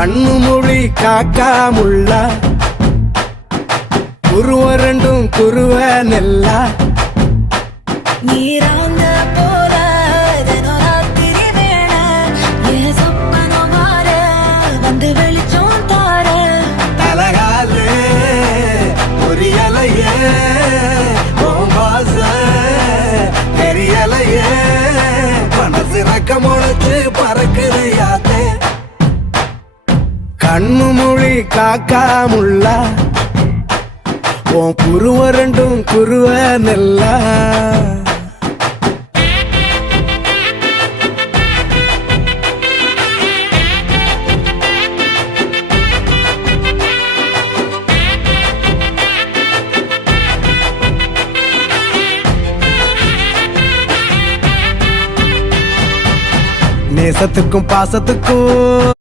கண்ணு மொழி காக்காமுள்ள குருவ ரெண்டும் குருவ நெல்லா நீராங்க போல தினராத்திரி வேள என் சொப்பனம் மாற வந்து வெளிச்சம் தார தலகாலு பொரியலையே ஓம்பாச தெரியலையே மனசு ரக்க முளைச்சு பறக்குதையாத்தே கண்ணு மொழி காக்காமுள்ள உன் குருவ ரெண்டும் குருவ நெல்லா நேசத்துக்கும் பாசத்துக்கும்